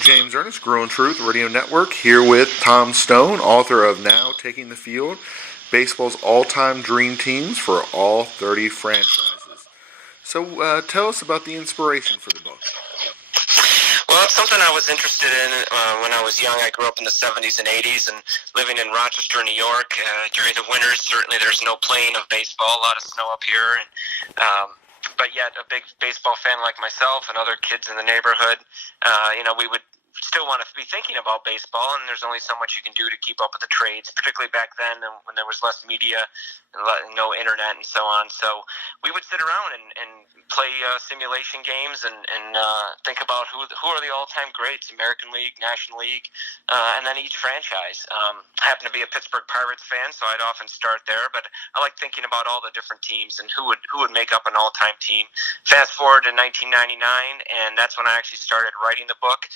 James Ernest, Growing Truth Radio Network, here with Tom Stone, author of Now Taking the Field, baseball's all-time dream teams for all 30 franchises. So tell us about the inspiration for the book. Well, it's something I was interested in when I was young. I grew up in the 70s and 80s and living in Rochester, New York. During the winters, certainly there's no playing of baseball, a lot of snow up here. But yet a big baseball fan like myself and other kids in the neighborhood, we would still want to be thinking about baseball, and there's only so much you can do to keep up with the trades, particularly back then when there was less media and no internet and so on. So we would sit around and play simulation games and think about who are the all-time greats, American League, National League, and then each franchise. I happen to be a Pittsburgh Pirates fan, so I'd often start there, but I like thinking about all the different teams and who would make up an all-time team. Fast forward to 1999, and that's when I actually started writing the book.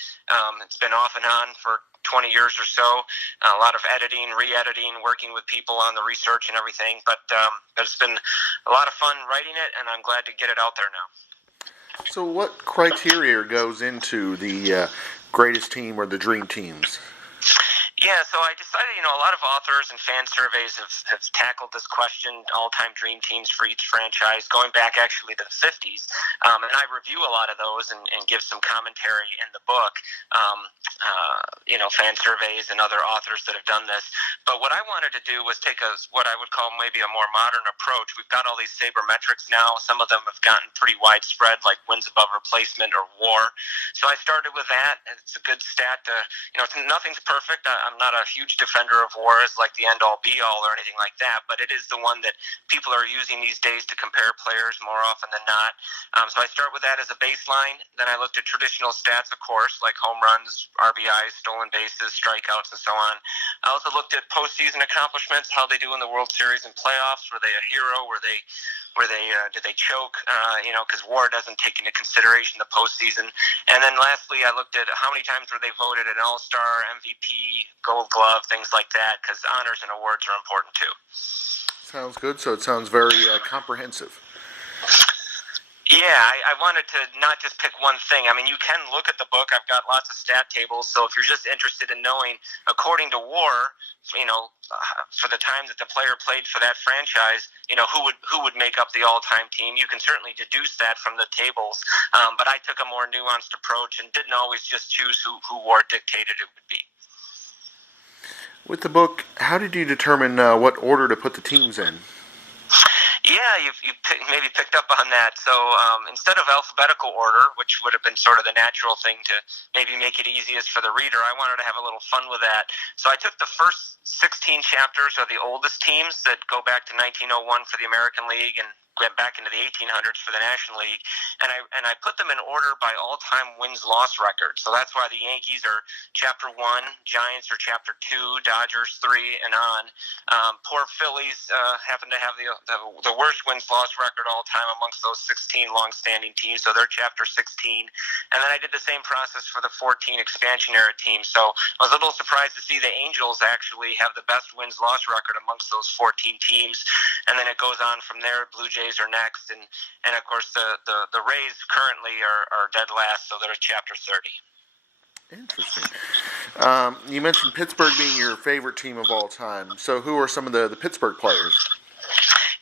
It's been off and on for 20 years or so, a lot of editing, re-editing, working with people on the research and everything, but it's been a lot of fun writing it, and I'm glad to get it out there now. So what criteria goes into the greatest team or the dream teams? Yeah, so I decided, a lot of authors and fan surveys have tackled this question, all-time dream teams for each franchise, going back actually to the 50s. And I review a lot of those and give some commentary in the book, fan surveys and other authors that have done this. But what I wanted to do was take what I would call maybe a more modern approach. We've got all these sabermetrics now. Some of them have gotten pretty widespread, like wins above replacement or WAR. So I started with that. It's a good stat to, nothing's perfect. I'm not a huge defender of WAR as like the end-all be-all or anything like that, but it is the one that people are using these days to compare players more often than not. So I start with that as a baseline. Then I looked at traditional stats, of course, like home runs, RBIs, stolen bases, strikeouts, and so on. I also looked at postseason accomplishments, how they do in the World Series and playoffs. Were they a hero? Did they choke? Because WAR doesn't take into consideration the postseason. And then lastly, I looked at how many times were they voted an All-Star, MVP, Gold Glove, things like that, because honors and awards are important too. Sounds good. So it sounds very comprehensive. Yeah, I wanted to not just pick one thing. I mean, you can look at the book. I've got lots of stat tables. So if you're just interested in knowing, according to WAR, for the time that the player played for that franchise, who would make up the all-time team, you can certainly deduce that from the tables. But I took a more nuanced approach and didn't always just choose who WAR dictated it would be. With the book, how did you determine what order to put the teams in? Yeah, you maybe picked up on that. So instead of alphabetical order, which would have been sort of the natural thing to maybe make it easiest for the reader, I wanted to have a little fun with that. So I took the first 16 chapters of the oldest teams that go back to 1901 for the American League and went back into the 1800s for the National League, and I put them in order by all-time wins-loss record. So that's why the Yankees are Chapter 1, Giants are Chapter 2, Dodgers 3, and on. Poor Phillies happen to have the worst wins-loss record all-time amongst those 16 long-standing teams, so they're Chapter 16. And then I did the same process for the 14 expansion-era teams. So I was a little surprised to see the Angels actually have the best wins-loss record amongst those 14 teams, and then it goes on from there. Blue Jays are next, and of course the Rays currently are dead last, so they're Chapter 30. Interesting. You mentioned Pittsburgh being your favorite team of all time. So who are some of the Pittsburgh players?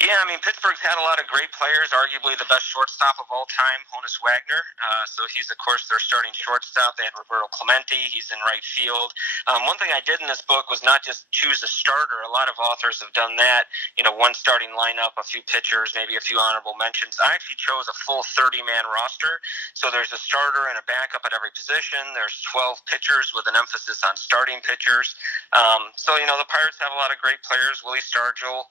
Yeah, I mean, Pittsburgh's had a lot of great players, arguably the best shortstop of all time, Honus Wagner. So he's, of course, their starting shortstop. They had Roberto Clemente. He's in right field. One thing I did in this book was not just choose a starter. A lot of authors have done that. One starting lineup, a few pitchers, maybe a few honorable mentions. I actually chose a full 30-man roster. So there's a starter and a backup at every position. There's 12 pitchers with an emphasis on starting pitchers. So the Pirates have a lot of great players. Willie Stargell,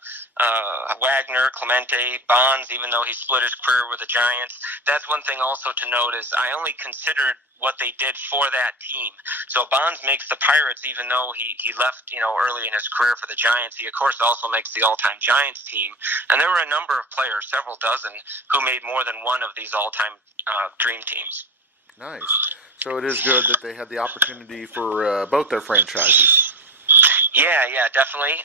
Wagner, Clemente, Bonds, even though he split his career with the Giants. That's one thing also to note is I only considered what they did for that team. So Bonds makes the Pirates, even though he left, early in his career for the Giants. He, of course, also makes the all-time Giants team. And there were a number of players, several dozen, who made more than one of these all-time dream teams. Nice. So it is good that they had the opportunity for both their franchises. Yeah, definitely.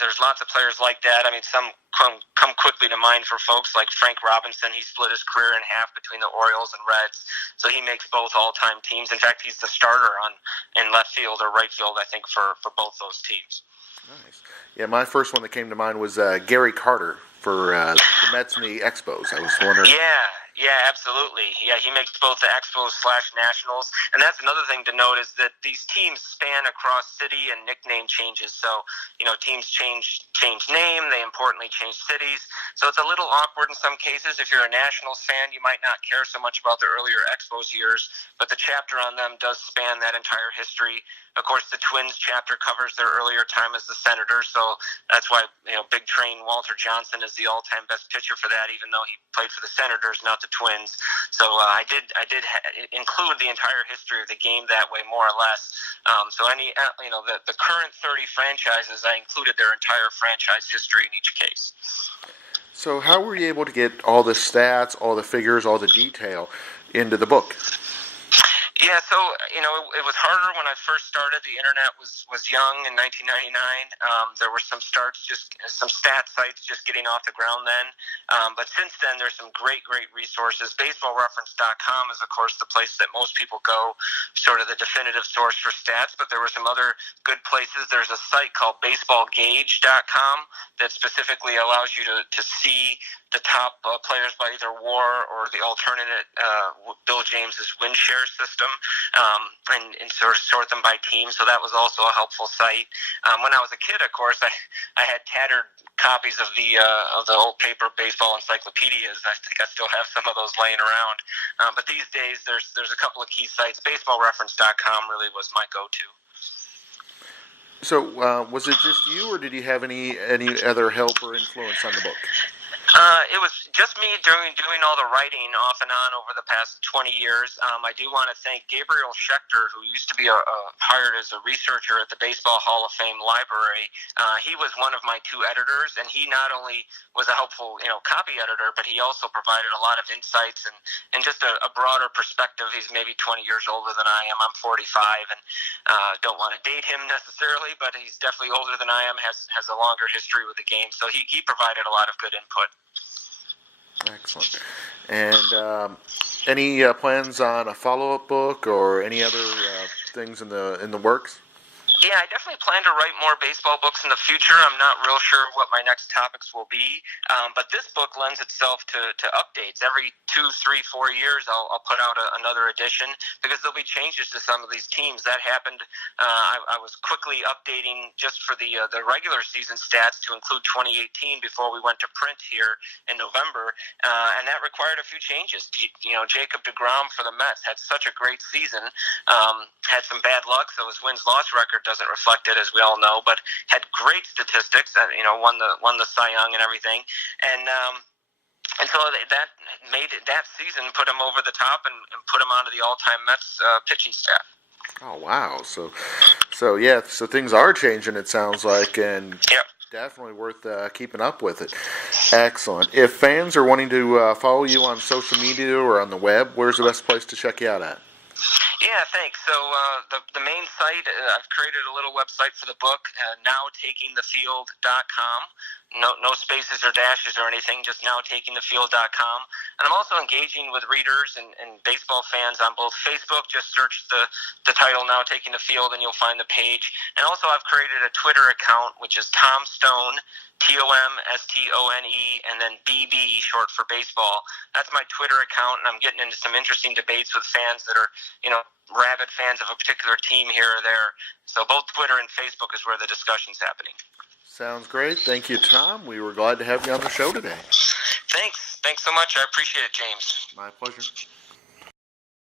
There's lots of players like that. I mean, some come quickly to mind for folks like Frank Robinson. He split his career in half between the Orioles and Reds, so he makes both all-time teams. In fact, he's the starter in left field or right field, I think, for both those teams. Nice. Yeah, my first one that came to mind was Gary Carter for the Mets and the Expos. I was wondering. Yeah, absolutely. Yeah, he makes both the Expos/Nationals, and that's another thing to note is that these teams span across city and nickname changes. So, teams change name, they importantly change cities. So it's a little awkward in some cases. If you're a Nationals fan, you might not care so much about the earlier Expos years, but the chapter on them does span that entire history. Of course, the Twins chapter covers their earlier time as the Senators, so that's why Big Train Walter Johnson is the all-time best pitcher for that, even though he played for the Senators, not the Twins. So I did include the entire history of the game that way, more or less. So the current 30 franchises, I included their entire franchise history in each case. So how were you able to get all the stats, all the figures, all the detail into the book? Yeah, so it was harder when I first started. The internet was young in 1999. There were some stat sites just getting off the ground then. But since then, there's some great resources. BaseballReference.com is, of course, the place that most people go, sort of the definitive source for stats. But there were some other good places. There's a site called BaseballGauge.com that specifically allows you to see the top players by either WAR or the alternate Bill James's win share system, and sort them by team. So that was also a helpful site. When I was a kid, of course, I had tattered copies of the old paper baseball encyclopedias. I think I still have some of those laying around. But these days, there's a couple of key sites. BaseballReference.com really was my go-to. So was it just you, or did you have any other help or influence on the book? It was just me doing all the writing off and on over the past 20 years. I do want to thank Gabriel Schechter, who used to be hired as a researcher at the Baseball Hall of Fame Library. He was one of my two editors, and he not only was a helpful copy editor, but he also provided a lot of insights and just a broader perspective. He's maybe 20 years older than I am. I'm 45, and don't want to date him necessarily, but he's definitely older than I am, has a longer history with the game. So he provided a lot of good input. Excellent. And any plans on a follow-up book or any other things in the works? Yeah, I definitely plan to write more baseball books in the future. I'm not real sure what my next topics will be, but this book lends itself to updates. Every 2, 3, 4 years, I'll put out another edition because there'll be changes to some of these teams. That happened. I was quickly updating just for the regular season stats to include 2018 before we went to print here in November, and that required a few changes. Jacob deGrom for the Mets had such a great season, had some bad luck, so his wins-loss record doesn't reflect it, as we all know, but had great statistics. Won the Cy Young and everything, and so that made that season put him over the top and put him onto the all-time Mets pitching staff. Oh wow! So things are changing. It sounds like, and yep. Definitely worth keeping up with it. Excellent. If fans are wanting to follow you on social media or on the web, where's the best place to check you out at? Yeah, thanks. So the main site, I've created a little website for the book, nowtakingthefield.com. No spaces or dashes or anything, just nowtakingthefield.com. And I'm also engaging with readers and baseball fans on both Facebook. Just search the title Now Taking the Field and you'll find the page. And also I've created a Twitter account, which is Tom Stone, TOMSTONE, and then BB, short for baseball. That's my Twitter account, and I'm getting into some interesting debates with fans that are, rabid fans of a particular team here or there. So both Twitter and Facebook is where the discussion's happening. Sounds great. Thank you, Tom. We were glad to have you on the show today. Thanks so much. I appreciate it, James. My pleasure.